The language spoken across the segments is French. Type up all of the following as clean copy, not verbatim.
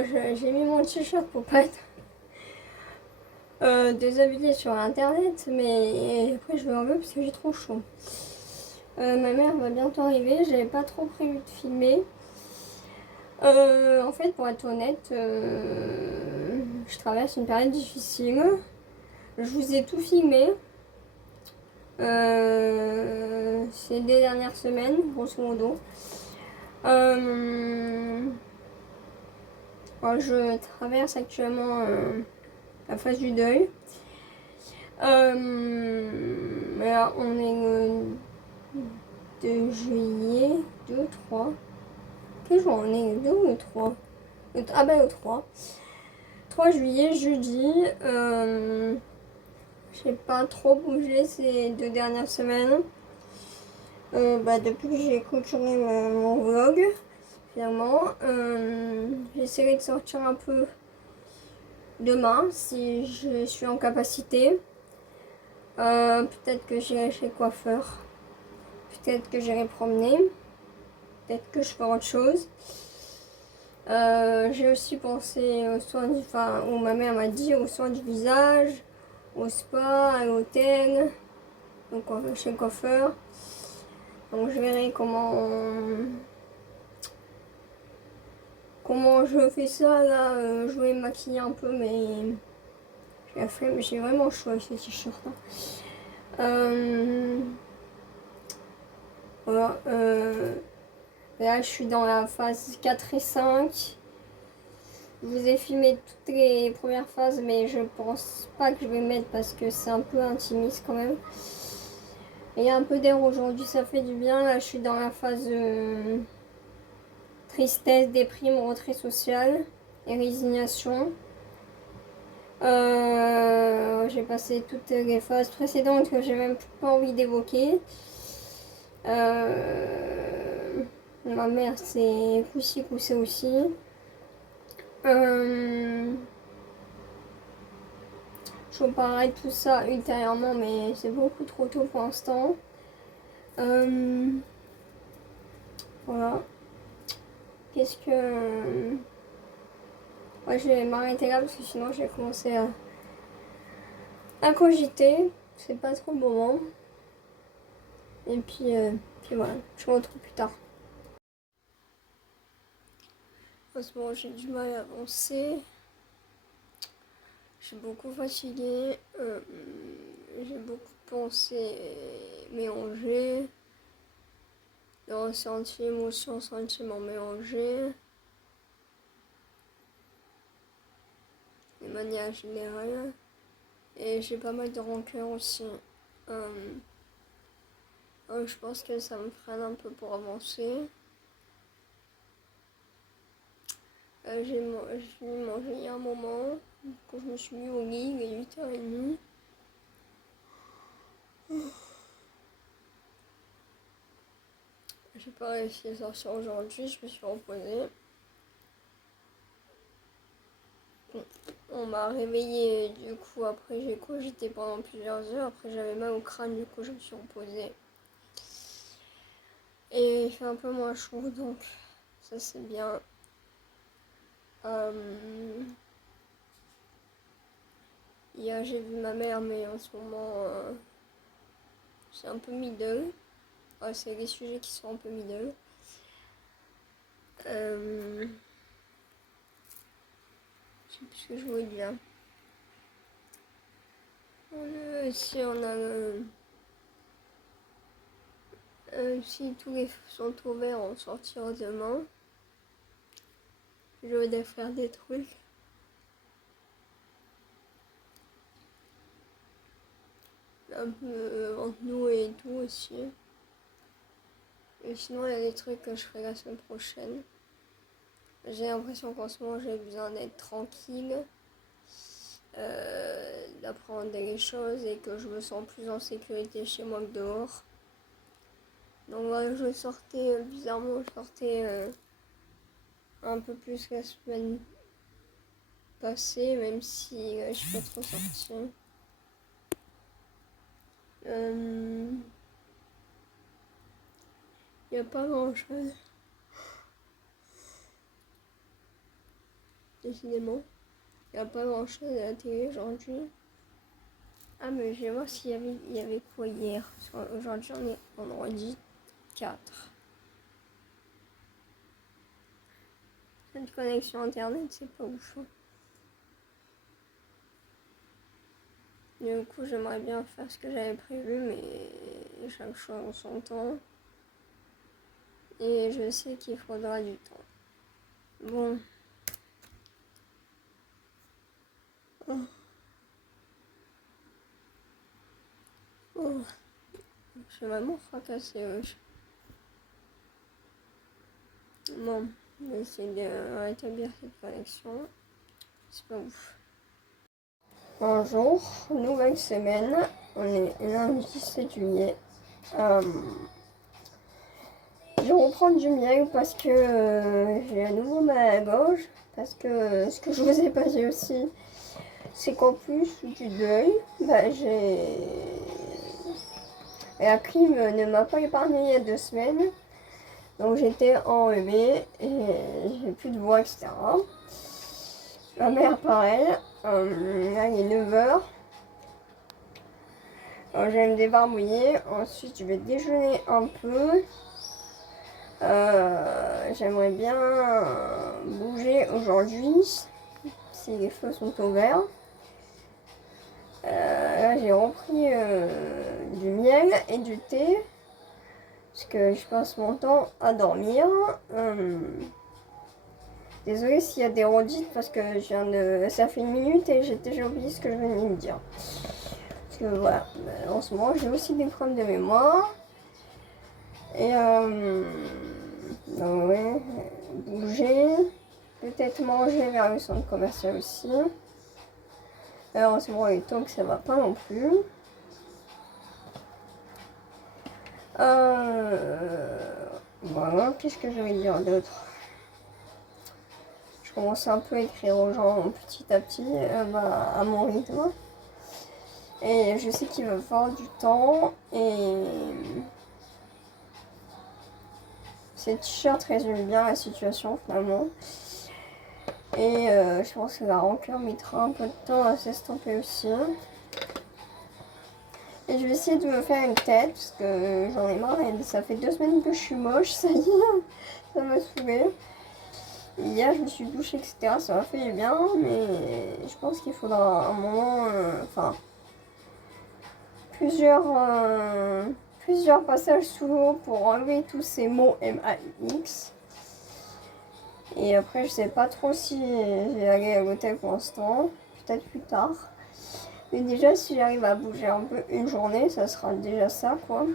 Bon, j'ai mis mon t-shirt pour pas être déshabillée sur internet, mais après je vais enlever parce que j'ai trop chaud. Ma mère va bientôt arriver, j'avais pas trop prévu de filmer. En fait, pour être honnête, je traverse une période difficile. Je vous ai tout filmé. Ces 2 dernières semaines, grosso modo. Je traverse actuellement la phase du deuil. Là, on est le 2 juillet, 2, 3. Quel jour on est? Le 2 ou le 3? Ah bah le 3. 3 juillet, jeudi. J'ai pas trop bougé ces 2 dernières semaines. Depuis que j'ai clôturé mon vlog, finalement. J'essaierai de sortir un peu demain si je suis en capacité. Peut-être que j'irai chez le coiffeur. Peut-être que j'irai promener. Peut-être que je ferai autre chose. J'ai aussi pensé aux soins où ma mère m'a dit aux soins du visage, au spa, à l'hôtel, donc chez le coiffeur. Donc je verrai comment je fais ça là. Je vais me maquiller un peu, mais j'ai la flemme, j'ai vraiment chaud avec ce t-shirt là. Voilà. Là je suis dans la phase 4 et 5. Je vous ai filmé toutes les premières phases, mais je pense pas que je vais mettre parce que c'est un peu intimiste quand même. Il y a un peu d'air aujourd'hui, ça fait du bien. Là, je suis dans la phase tristesse, déprime, retrait social et résignation. J'ai passé toutes les phases précédentes que j'ai même pas envie d'évoquer. Ma mère s'est coussée aussi. Je vous parlerai de tout ça ultérieurement, mais c'est beaucoup trop tôt pour l'instant. Voilà. Qu'est-ce que... Ouais, je vais m'arrêter là parce que sinon je vais commencer à cogiter. C'est pas trop le moment. Et puis voilà, je vous retrouve plus tard. En ce moment, j'ai du mal à avancer. Je suis beaucoup fatiguée. J'ai beaucoup de pensées mélangées. De ressentis, émotions, sentiments mélangés. De manière générale. Et j'ai pas mal de rancœur aussi. Je pense que ça me freine un peu pour avancer. J'ai mangé il y a un moment, quand je me suis mis au lit, il est 8h30. J'ai pas réussi à sortir aujourd'hui, je me suis reposée. On m'a réveillée, du coup après j'ai cogité pendant plusieurs heures, après j'avais mal au crâne, du coup je me suis reposée. Et il fait un peu moins chaud, donc ça c'est bien. Hier j'ai vu ma mère, mais en ce moment c'est un peu middle. C'est des sujets qui sont un peu middle. Je sais plus ce que je voulais dire. Si on a si tous les feux sont ouverts, on sortira demain. Je vais faire des trucs. Un peu entre nous et tout aussi. Et sinon, il y a des trucs que je ferai la semaine prochaine. J'ai l'impression qu'en ce moment, j'ai besoin d'être tranquille, d'apprendre des choses et que je me sens plus en sécurité chez moi que dehors. Donc voilà, je sortais, bizarrement, je sortais un peu plus la semaine passée, même si je suis pas trop sortie. Il n'y a pas grand chose. décidément. Il n'y a pas grand chose à la télé aujourd'hui. Ah, mais je vais voir s'il y avait quoi hier. Aujourd'hui, on est vendredi 4. Cette connexion internet, c'est pas ouf. Du coup, j'aimerais bien faire ce que j'avais prévu, mais chaque chose en son temps. Et je sais qu'il faudra du temps. Bon. Oh. Oh. Je suis vraiment fracassée. Bon, on va essayer de rétablir cette connexion. C'est pas ouf. Bonjour, nouvelle semaine. On est lundi 17 juillet. Je vais reprendre du miel parce que j'ai à nouveau mal à la gorge. Parce que ce que je vous ai pas dit aussi, c'est qu'en plus du deuil, la clim ne m'a pas épargné il y a 2 semaines. Donc j'étais enrhumée et j'ai plus de voix, etc. Ma mère, pareil. Là, il est 9h. Je vais me débarbouiller. Ensuite, je vais déjeuner un peu. J'aimerais bien bouger aujourd'hui si les feux sont ouverts. Là, j'ai repris du miel et du thé parce que je passe mon temps à dormir. Désolée s'il y a des redites parce que ça fait 1 minute et j'ai déjà oublié ce que je venais de dire. Parce que voilà, en ce moment j'ai aussi des problèmes de mémoire. Et donc ouais, bouger, peut-être manger vers le centre commercial aussi. Alors en ce moment les taux que ça va pas non plus. Voilà, qu'est-ce que je vais dire d'autre? Je commence un peu à écrire aux gens petit à petit, à mon rythme. Et je sais qu'il va falloir du temps et ces t-shirts résument bien la situation finalement. Et je pense que la rancœur mettra un peu de temps à s'estomper aussi. Et je vais essayer de me faire une tête parce que j'en ai marre. Et ça fait 2 semaines que je suis moche, ça y est, ça m'a saoulée. Hier, je me suis douchée, etc. Ça m'a fait du bien, mais je pense qu'il faudra un moment, plusieurs passages sous l'eau pour enlever tous ces mots MAX. Et après, je sais pas trop si je vais aller à l'hôtel pour l'instant, peut-être plus tard. Mais déjà, si j'arrive à bouger un peu une journée, ça sera déjà ça, quoi.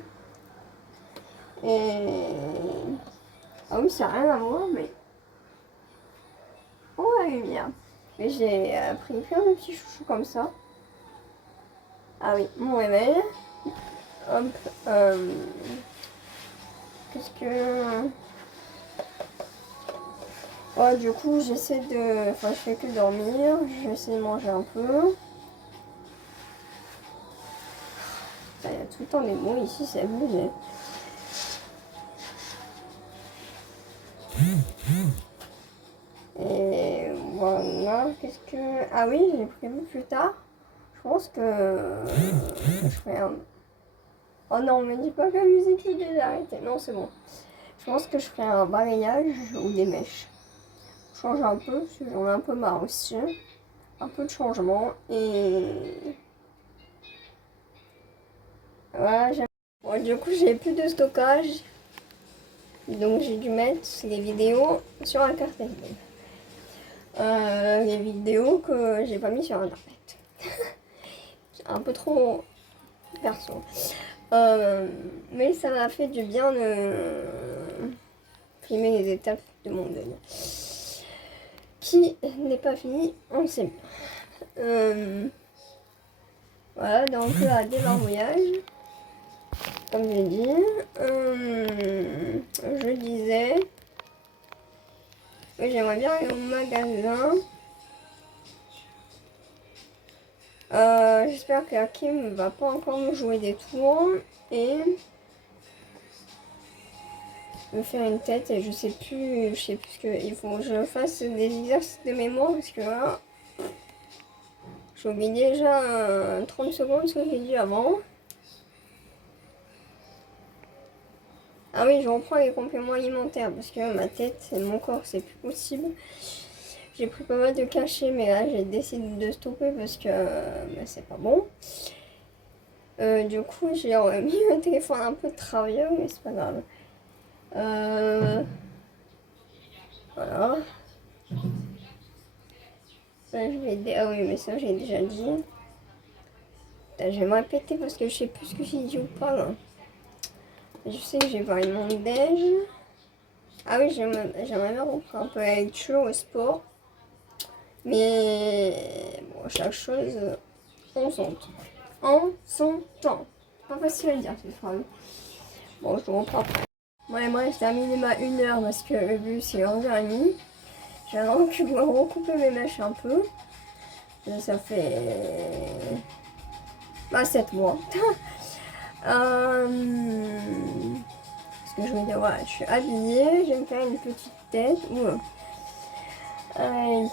Et... Ah oui, ça n'a rien à voir, mais... Oh, la lumière. Mais j'ai pris plein de petits chouchous comme ça. Ah oui, mon réveil. Hop. Qu'est-ce que... Oh, du coup, j'essaie de... Enfin, je fais que dormir. J'essaie de manger un peu. Il y a tout le temps des mots ici, c'est abusé. Et voilà, qu'est-ce que... Ah oui, j'ai prévu plus tard. Je pense que je ferai un... Oh non, me dis pas que la musique est déjà arrêtée. Non, c'est bon. Je pense que je ferai un balayage ou des mèches. Change un peu, parce que j'en ai un peu marre aussi. Un peu de changement. Et... Voilà, j'aime... Bon, du coup, j'ai plus de stockage. Donc, j'ai dû mettre les vidéos sur la carte SD. Les vidéos que j'ai pas mis sur internet. C'est un peu trop perso. Mais ça m'a fait du bien de filmer les étapes de mon deuil. Qui n'est pas fini, on le sait bien. Voilà, donc là, débarbouillage. Comme j'ai dit. Je disais que j'aimerais bien aller au magasin. J'espère que Hakim ne va pas encore me jouer des tours. Et veux faire une tête et je sais plus ce qu'il faut que je fasse des exercices de mémoire parce que là, j'oublie déjà 30 secondes ce que j'ai dit avant. Ah oui, je reprends les compléments alimentaires parce que ma tête et mon corps, c'est plus possible. J'ai pris pas mal de cachets, mais là, j'ai décidé de stopper parce que c'est pas bon. Du coup, j'ai mis le téléphone un peu travailleux, mais c'est pas grave. Voilà. Ça, ah oui, mais ça, j'ai déjà dit. Je vais me répéter parce que je sais plus ce que j'ai dit ou pas, là. Je sais que j'ai parlé de mon déj. Ah oui, j'aimerais bien reprendre un peu la lecture, au sport. Mais bon, chaque chose en son temps. En son temps. Pas facile à dire cette phrase. Bon, je reprends après. Ouais, moi, j'ai terminé ma 1 heure parce que le but c'est 11h30. J'ai recoupé mes mèches un peu. Et ça fait 7 mois. Ce que je veux dire, voilà, je suis habillée, je vais me faire une petite tête. Et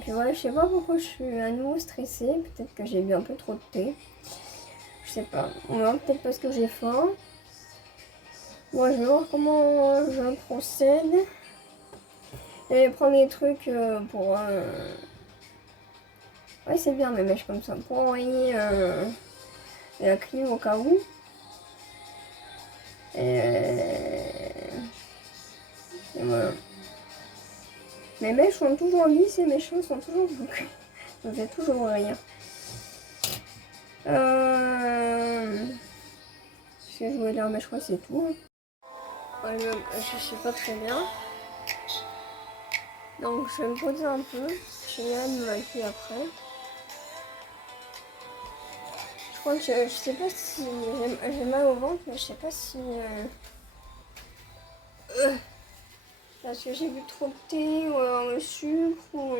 puis voilà, je sais pas pourquoi je suis à nouveau stressée. Peut-être que j'ai bu un peu trop de thé. Je sais pas. Ou alors peut-être parce que j'ai faim. Bon, je vais voir comment je procède. Je vais prendre des trucs pour... Ouais, c'est bien mes mèches comme ça. Pour envoyer la clim au cas où. Et voilà. Mes mèches sont toujours lisses et mes cheveux sont toujours bouclés. Ça me fait toujours rire. Ce que je voulais dire, mais je crois que c'est tout. Ouais, je sais pas très bien. Donc je vais me poser un peu. Je vais me maquiller après. Je crois que je sais pas si j'ai mal au ventre, mais je sais pas si parce que j'ai bu trop de thé ou alors le sucre ou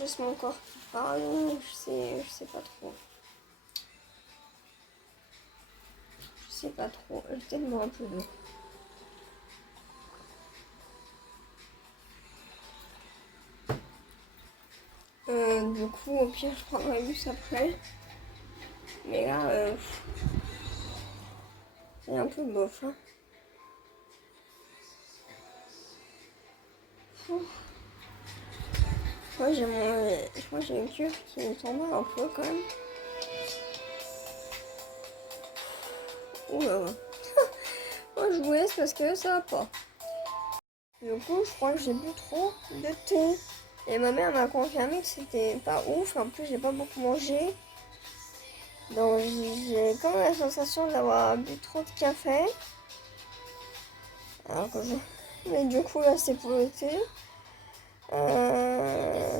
juste mon corps qui parle. Je sais pas trop. Je sais pas trop. Je vais peut-être boire un peu d'eau. Du coup, au pire, je prendrai le bus après. Mais là, c'est un peu bof. Hein. Moi, je crois que j'ai une cuve qui me tombe un peu quand même. Ouh là là. Moi, je vous laisse parce que ça va pas. Du coup, je crois que j'ai bu trop de thé. Et ma mère m'a confirmé que c'était pas ouf. En plus, j'ai pas beaucoup mangé. Donc, j'ai quand même la sensation d'avoir bu trop de café. Alors que Mais du coup, là, c'est pour le thé.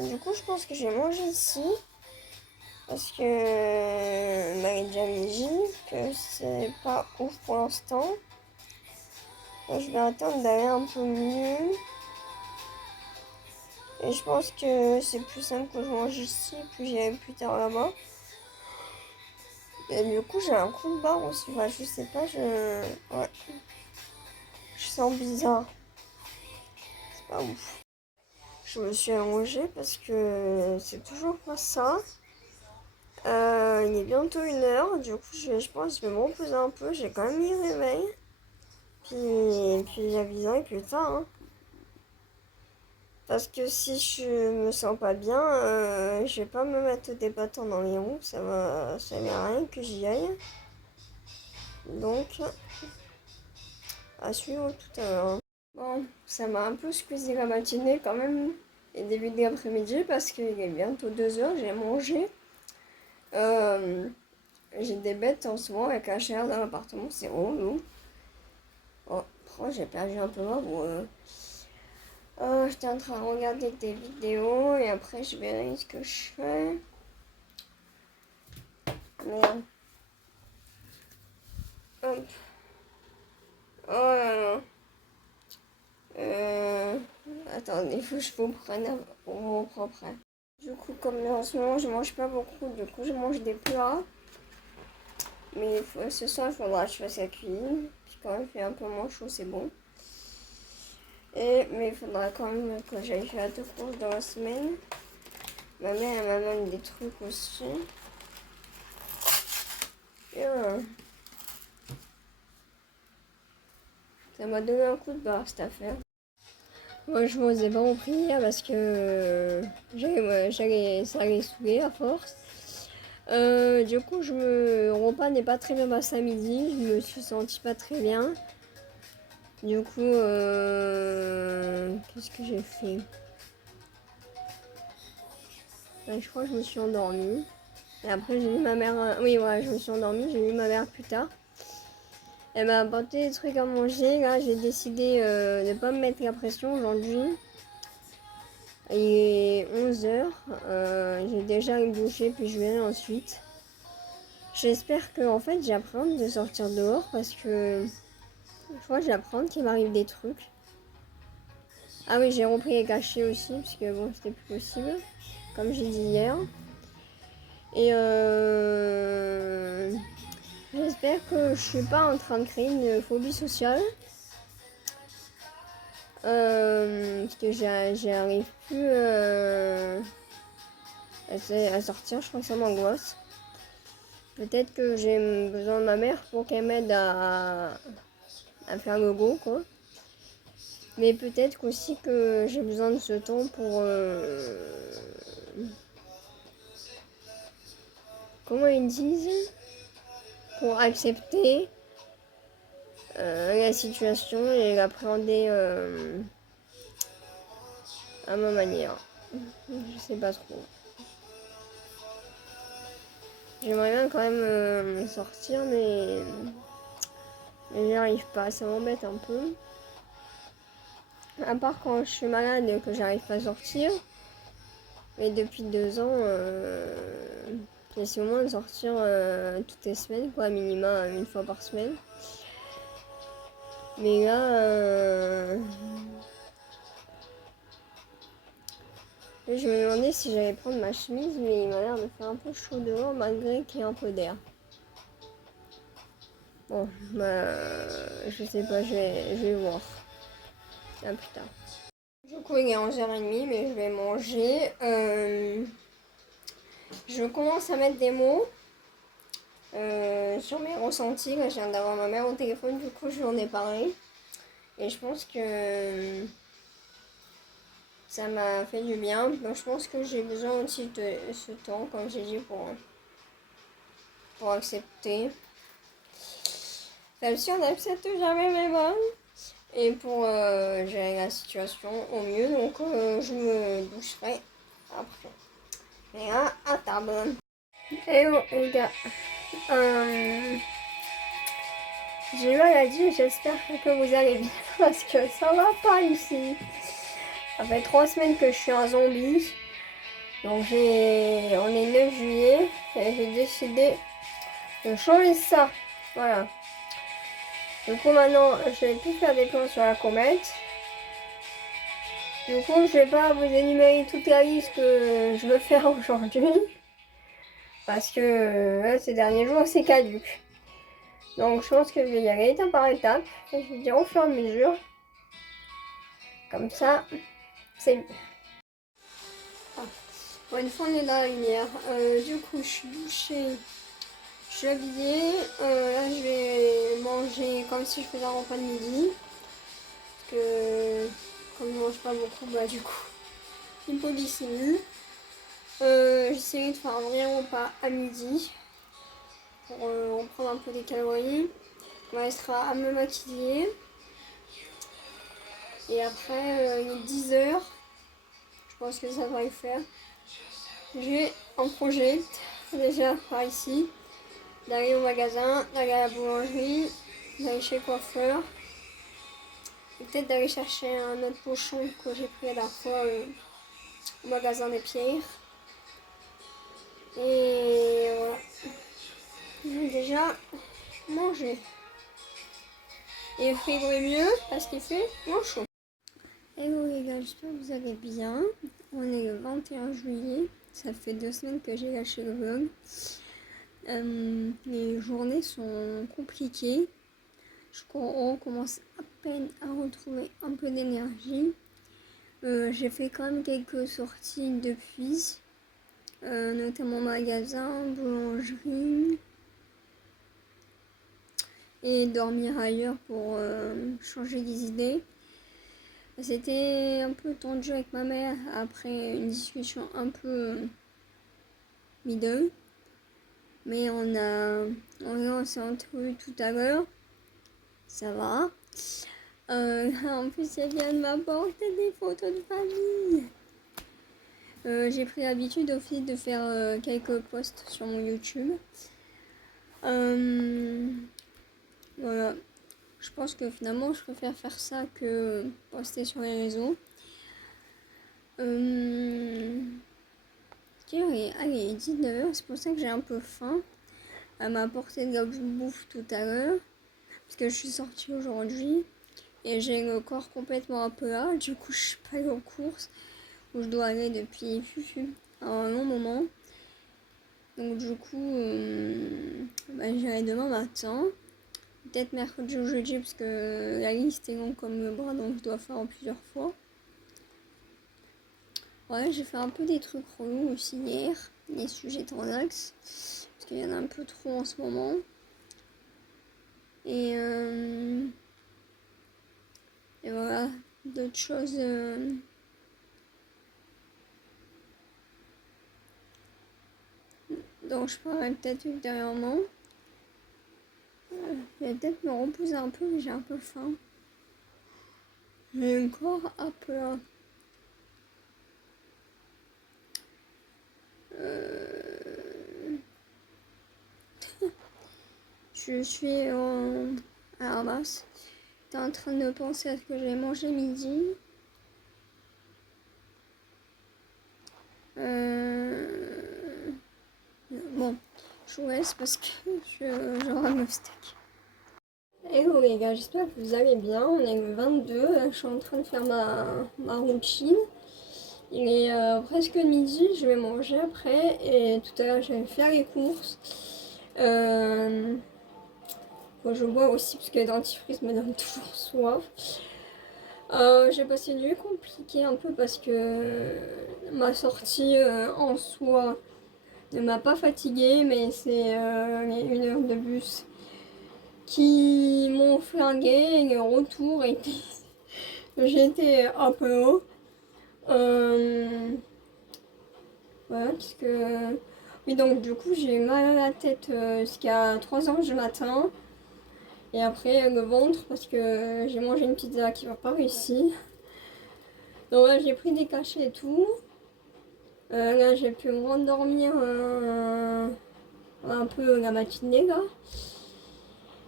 Du coup, je pense que je vais manger ici. Parce que Marie déjà me dit que c'est pas ouf pour l'instant. Je vais attendre d'aller un peu mieux. Et je pense que c'est plus simple que je mange ici, puis j'irai plus tard là-bas. Et du coup, j'ai un coup de barre aussi. Enfin, je sais pas, ouais. Je sens bizarre. C'est pas ouf. Je me suis allongée parce que c'est toujours pas ça. Il est bientôt 1 heure. Du coup, je pense que je vais me reposer un peu. J'ai quand même mis le réveil. Puis j'aviserai plus tard. Hein. Parce que si je me sens pas bien, je vais pas me mettre des bâtons dans les roues, ça sert à rien que j'y aille. Donc, à suivre tout à l'heure. Bon, ça m'a un peu squeezé la matinée quand même, et début de l'après-midi, parce qu'il est bientôt 2 heures, j'ai mangé. J'ai des bêtes en ce moment avec la chaleur dans l'appartement, c'est relou. Oh, j'ai perdu un peu ma voix. J'étais en train de regarder des vidéos et après je verrai ce que je fais. Merde. Hop. Oh là là. Attendez, il faut que je vous prenne pour mon propre. Du coup, comme en ce moment je mange pas beaucoup, du coup je mange des plats. Mais ce soir il faudra que je fasse la cuisine. quand il fait un peu moins chaud, c'est bon. Mais il faudra quand même que j'aille faire deux courses dans la semaine. Ma mère, elle m'amène des trucs aussi. Et ça m'a donné un coup de barre cette affaire. Moi, je m'osais pas en prière parce que ça allait saouler à force. Du coup, le repas n'est pas très bien passé à midi. Je me suis sentie pas très bien. Du coup, qu'est-ce que j'ai fait? Je crois que je me suis endormie. Et après, j'ai vu ma mère. Oui, voilà, je me suis endormie. J'ai vu ma mère plus tard. Elle m'a apporté des trucs à manger. Là, j'ai décidé de ne pas me mettre la pression aujourd'hui. Il est 11h. J'ai déjà une douche, puis je verrai ensuite. J'espère que en fait, j'apprends de sortir dehors parce que je crois que j'apprends qu'il m'arrive des trucs. Ah oui, j'ai repris les cachets aussi parce que bon, c'était plus possible, comme j'ai dit hier. Et j'espère que je suis pas en train de créer une phobie sociale. Parce que j'arrive plus à sortir, je crois que ça m'angoisse. Peut-être que j'ai besoin de ma mère pour qu'elle m'aide à faire le go, quoi. Mais peut-être aussi que j'ai besoin de ce temps pour... comment ils disent? Pour accepter la situation et l'appréhender à ma manière. Je sais pas trop. J'aimerais bien quand même sortir, mais j'y arrive pas. Ça m'embête un peu. À part quand je suis malade et que j'arrive pas à sortir. Mais depuis 2 ans, j'essaie au moins de sortir toutes les semaines, quoi, à minima une fois par semaine. Mais là, je me demandais si j'allais prendre ma chemise, mais il m'a l'air de faire un peu chaud dehors malgré qu'il y ait un peu d'air. Bon, je sais pas, je vais voir. À plus tard. Du coup, il est 11h30, mais je vais manger. Je commence à mettre des mots sur mes ressentis. Là, je viens d'avoir ma mère au téléphone, du coup, je lui en ai parlé. Et je pense que ça m'a fait du bien. Donc, je pense que j'ai besoin aussi de ce temps, comme j'ai dit, pour accepter. Même si on n'accepte jamais mes bonnes. Et pour gérer la situation au mieux. Donc, je me doucherai après. Et là, à table. Hello les gars. J'ai maladie, j'espère que vous allez bien parce que ça va pas ici. Ça fait 3 semaines que je suis un zombie. Donc on est 9 juillet et j'ai décidé de changer ça. Voilà. Du coup maintenant je vais plus faire des plans sur la comète. Du coup je vais pas vous énumérer toute la liste que je veux faire aujourd'hui. Parce que ces derniers jours c'est caduque. Donc je pense que je vais y aller étape par étape. Et je vais dire au fur et à mesure. Comme ça, c'est mieux. Bon, une fois on est dans la lumière. Du coup je suis douchée. Je suis habillée. Là je vais manger comme si je faisais un repas de midi. Parce que comme je mange pas beaucoup, bah du coup, hypoglycémie. J'essaierai de faire un vrai repas à midi. Pour reprendre un peu des calories. Il me restera à me maquiller. Et après, il est 10h. Je pense que ça va le faire. J'ai un projet, déjà par ici, d'aller au magasin, d'aller à la boulangerie, d'aller chez le coiffeur. Et peut-être d'aller chercher un autre pochon que j'ai pris la dernière fois au magasin des pierres. Et voilà. J'ai déjà mangé. Et le frigo est mieux parce qu'il fait moins chaud. Hello les gars, j'espère que vous allez bien. On est le 21 juillet. Ça fait 2 semaines que j'ai lâché le vlog. Les journées sont compliquées. Je recommence à peine à retrouver un peu d'énergie. J'ai fait quand même quelques sorties depuis, notamment magasin, boulangerie, et dormir ailleurs pour changer des idées. C'était un peu tendu avec ma mère après une discussion un peu middle. Mais on s'est entrevu tout à l'heure. Ça va. En plus, elle vient de m'apporter des photos de famille. J'ai pris l'habitude aussi de faire quelques posts sur mon YouTube. Voilà. Je pense que finalement, je préfère faire ça que poster sur les réseaux. Allez, 19h, c'est pour ça que j'ai un peu faim. Elle m'a apporté de la bouffe tout à l'heure, parce que je suis sortie aujourd'hui. Et j'ai le corps complètement un peu là, du coup je suis pas allée aux courses, où je dois aller depuis un long moment. Donc du coup, j'irai demain matin. Peut-être mercredi ou jeudi, parce que la liste est longue comme le bras, donc je dois faire en plusieurs fois. Ouais, j'ai fait un peu des trucs relous aussi hier, des sujets transax, parce qu'il y en a un peu trop en ce moment. Et voilà, d'autres choses dont je parlerai peut-être ultérieurement. Je vais peut-être me reposer un peu, mais j'ai un peu faim. J'ai le corps un peu là. Je suis en... Alors mince, t'es en train de penser à ce que j'ai mangé midi. Bon, je vous laisse parce que je rame le steak. Hello les gars, j'espère que vous allez bien. On est le 22, je suis en train de faire ma routine. Il est presque midi, je vais manger après et tout à l'heure je vais faire les courses. Moi je bois aussi parce que le dentifrice me donne toujours soif. J'ai passé une nuit compliquée un peu parce que ma sortie en soi ne m'a pas fatiguée, mais c'est les 1 heure de bus qui m'ont flingué et le retour était... J'étais un peu haut. Voilà, parce que... Oui, donc du coup j'ai mal à la tête jusqu'à 3h du matin. Et après le ventre parce que j'ai mangé une pizza qui va pas réussir. Donc là j'ai pris des cachets et tout. Là j'ai pu me rendormir un peu la matinée là.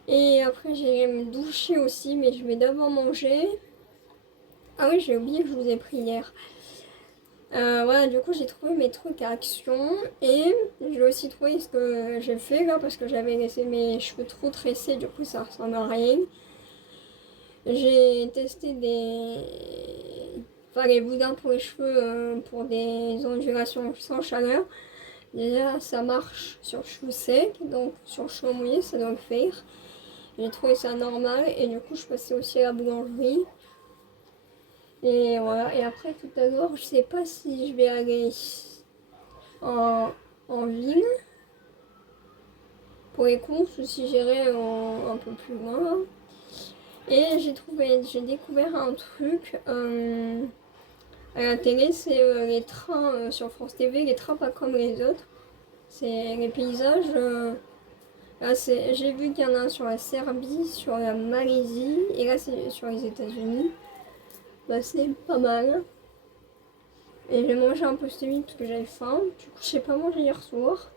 Et après j'ai me doucher aussi, mais je vais d'abord manger. Ah oui, j'ai oublié que je vous ai pris hier. Voilà, du coup j'ai trouvé mes trucs à action et j'ai aussi trouvé ce que j'ai fait là parce que j'avais laissé mes cheveux trop tressés, du coup ça ressemble à rien. J'ai testé les boudins pour les cheveux pour des ondulations sans chaleur. Déjà ça marche sur cheveux secs, donc sur cheveux mouillés ça doit le faire. J'ai trouvé ça normal et du coup je passais aussi à la boulangerie. Et voilà, et après tout à l'heure, je sais pas si je vais aller en ville pour les courses ou si j'irai un peu plus loin. Et j'ai découvert un truc à la télé, c'est les trains sur France TV, les trains pas comme les autres. C'est les paysages. J'ai vu qu'il y en a un sur la Serbie, sur la Malaisie, et là c'est sur les États-Unis. Bah, c'est pas mal. Et j'ai mangé un peu celui parce que j'avais faim. Du coup, je sais pas manger hier soir.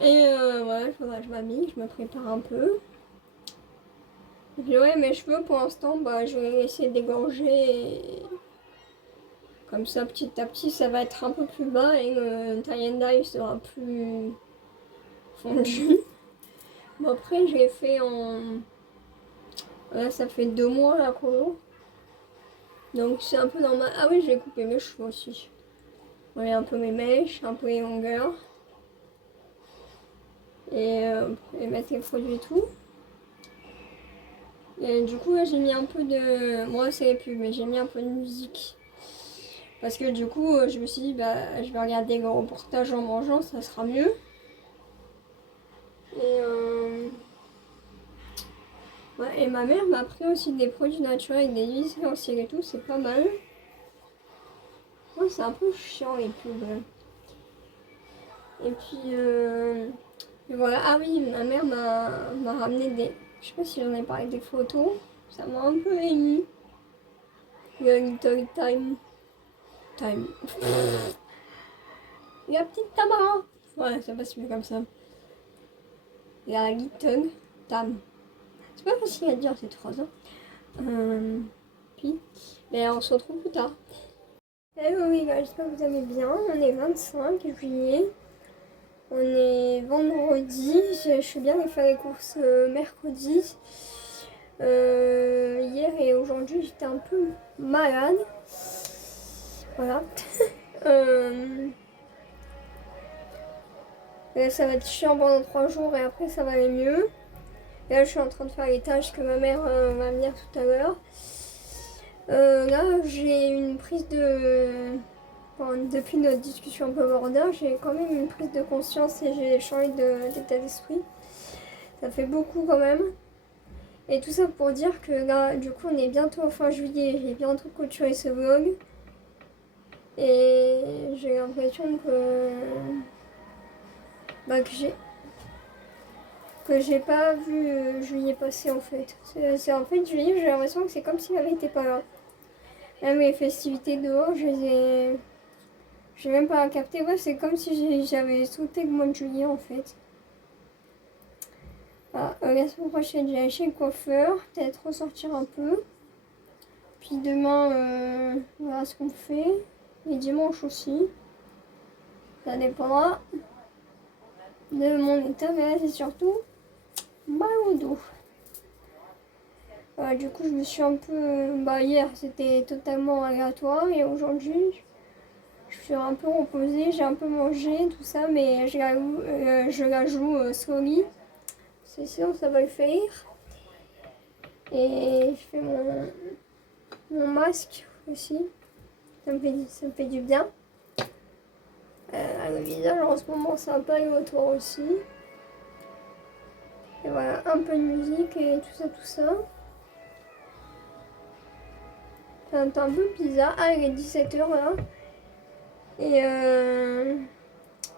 Et voilà, il faudra que je m'habille, je me prépare un peu. Et puis ouais, mes cheveux pour l'instant, bah, je vais essayer de dégorger. Et... Comme ça, petit à petit, ça va être un peu plus bas et le tie and dye sera plus fondu. Bon, après, je l'ai fait en... Là, ça fait 2 mois la colo. Donc c'est un peu normal. Ah oui, j'ai coupé mes cheveux aussi. Ouais, un peu mes mèches, un peu les longueurs. Et mettre les produits et tout. Et du coup, là, j'ai mis un peu de... Moi, c'est plus, mais j'ai mis un peu de musique. Parce que du coup, je me suis dit, bah, je vais regarder le reportage en mangeant, ça sera mieux. Et, ouais, et ma mère m'a pris aussi des produits naturels avec des huiles essentielles et tout, c'est pas mal. Ouais, c'est un peu chiant les pubs. Et puis, et voilà. Ah oui, ma mère m'a ramené des... Je sais pas si j'en ai parlé des photos. Ça m'a un peu ému. Le Little Time. La petite Tamara. Ouais, ça passe mieux comme ça. La Little Tam. C'est pas facile à dire ces 3 ans. Puis, mais on se retrouve plus tard. Hello les gars, j'espère que vous allez bien. On est 25 juillet. On est vendredi. Je suis bien allée faire les courses mercredi. Hier et aujourd'hui, j'étais un peu malade. Voilà. Ça va être chiant pendant 3 jours et après ça va aller mieux. Et là, je suis en train de faire les tâches que ma mère va venir tout à l'heure. Là, j'ai une prise de... Bon, depuis notre discussion un peu border, j'ai quand même une prise de conscience et j'ai changé d'état d'esprit. Ça fait beaucoup quand même. Et tout ça pour dire que là, du coup, on est bientôt fin juillet. J'ai bientôt clôturé ce vlog. Et j'ai l'impression que... Bah, que j'ai pas vu juillet passer en fait. En fait, juillet, j'ai l'impression que c'est comme s'il avait été pas là. Même les festivités dehors, j'ai même pas capté. Ouais, c'est comme si j'avais sauté le mois de juillet en fait. Ah, la semaine prochaine, j'ai acheté le coiffeur, peut-être ressortir un peu. Puis demain, on verra ce qu'on fait. Et dimanche aussi. Ça dépendra de mon état, mais là, c'est surtout mal au dos. Du coup, je me suis un peu... Bah, hier, c'était totalement aléatoire. Et aujourd'hui, je suis un peu reposée. J'ai un peu mangé, tout ça. Mais je la joue slowly. Sinon, ça va le faire. Et je fais mon masque aussi. Ça me fait du bien. Le visage, en ce moment, c'est un peu aléatoire aussi. Et voilà, un peu de musique et tout ça, tout ça. C'est un peu bizarre. Ah, il est 17h là. Et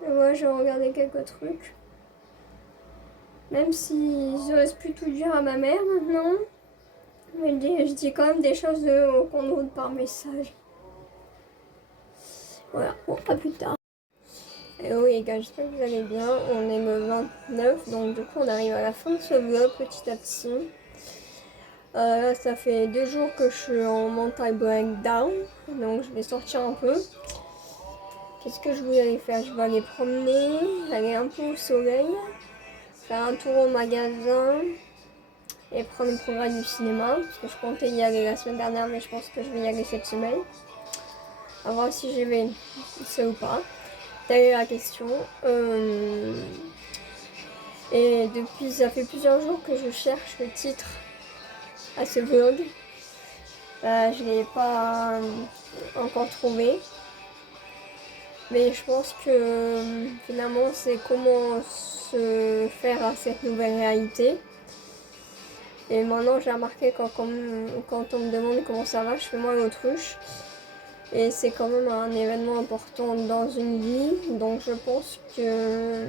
ouais, j'ai regardé quelques trucs. Même si j'ose plus tout dire à ma mère maintenant. Mais je dis quand même des choses au compte par message. Voilà, bon, à plus tard. Et oui les gars, j'espère que vous allez bien. On est le 29, donc du coup on arrive à la fin de ce vlog petit à petit. Là ça fait 2 jours que je suis en mental breakdown, donc je vais sortir un peu. Qu'est-ce que je voulais aller faire? Je vais aller promener, aller un peu au soleil, faire un tour au magasin et prendre le programme du cinéma, parce que je comptais y aller la semaine dernière, mais je pense que je vais y aller cette semaine. À voir si je vais ça ou pas. Telle est la question. Et depuis, ça fait plusieurs jours que je cherche le titre à ce vlog. Je ne l'ai pas encore trouvé. Mais je pense que finalement, c'est comment se faire à cette nouvelle réalité. Et maintenant, j'ai remarqué quand on me demande comment ça va, je fais moi l'autruche. Et c'est quand même un événement important dans une vie, donc je pense que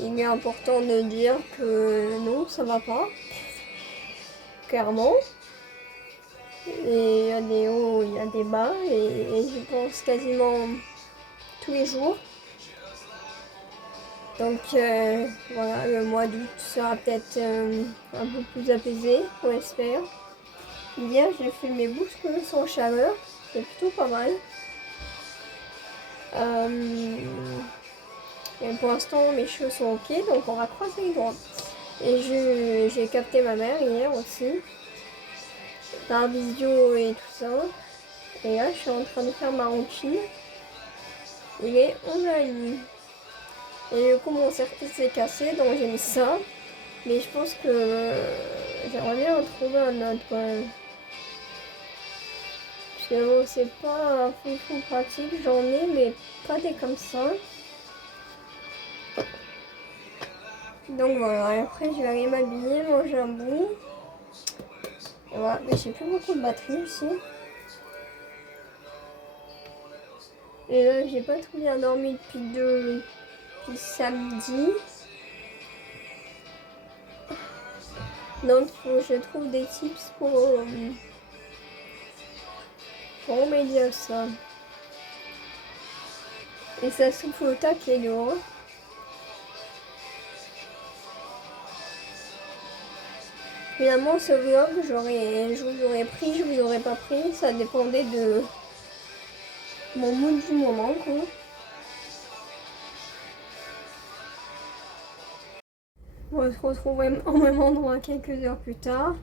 il est important de dire que non, ça va pas, clairement. Et il y a des hauts, il y a des bas, et je pense quasiment tous les jours. Donc voilà, le mois d'août sera peut-être un peu plus apaisé, on espère. Hier, j'ai fait mes boucles sans chaleur, c'est plutôt pas mal. Et pour l'instant, mes cheveux sont ok, donc on va croiser les doigts. Et j'ai capté ma mère hier aussi, par visio et tout ça. Et là, je suis en train de faire ma routine. Il est 11h30. Et du coup, mon circuit s'est cassé, donc j'ai mis ça. Mais je pense que j'aimerais bien en trouver un autre quand même. Parce que bon, c'est pas un foufou pratique, j'en ai, mais pas des comme ça. Donc voilà, et après je vais aller m'habiller, manger un bout. Et voilà, mais j'ai plus beaucoup de batterie aussi. Et là, j'ai pas trop bien dormi depuis samedi. Donc il faut que je trouve des tips pour remédier à ça. Et ça souffle au taquet dehors. Finalement, ce vlog, je vous aurais pris, je vous aurais pas pris. Ça dépendait de mon mood du moment, quoi. On se retrouve au même endroit quelques heures plus tard.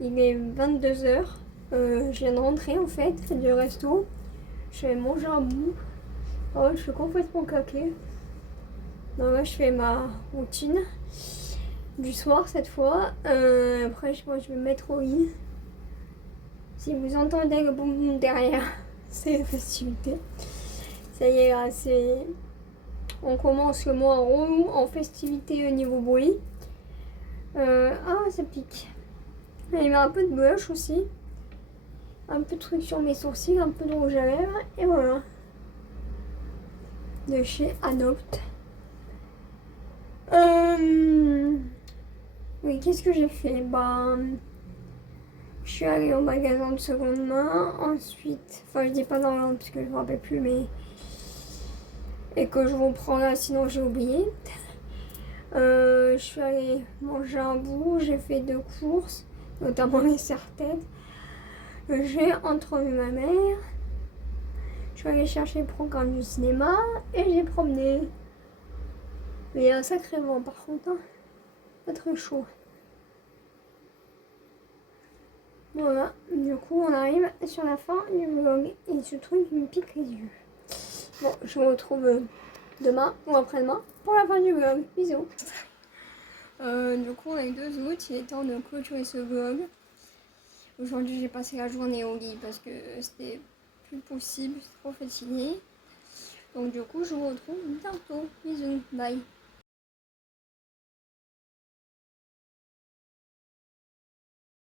Il est 22h. Je viens de rentrer en fait du resto. Je vais manger un bout. Oh, je suis complètement claquée. Donc là, je fais ma routine du soir cette fois. Après, je vais me mettre au lit. Si vous entendez le boum boum derrière, c'est la festivité. Ça y est, là, on commence le mois en festivité au niveau bruit. Ah, ça pique. Il met un peu de blush aussi. Un peu de truc sur mes sourcils, un peu de rouge à lèvres. Et voilà. De chez Anopt. Oui, qu'est-ce que j'ai fait? Je suis allée au magasin de seconde main. Ensuite, enfin, je dis pas dans l'ordre parce que je me rappelle plus, mais. Et que je vous prends là, sinon j'ai oublié. Je suis allée manger un bout. J'ai fait 2 courses, notamment les serre-têtes. J'ai entrevu ma mère. Je suis allée chercher le programme du cinéma et j'ai promené. Mais il y a un sacré vent par contre, hein. Pas très chaud. Voilà, du coup on arrive sur la fin du vlog et ce truc me pique les yeux. Bon, je vous retrouve demain ou après-demain pour la fin du vlog. Bisous. Du coup avec 2 août, il est temps de clôturer ce vlog. Aujourd'hui j'ai passé la journée au lit parce que c'était plus possible, c'est trop fatigué. Donc du coup je vous retrouve bientôt. Bisous, bye.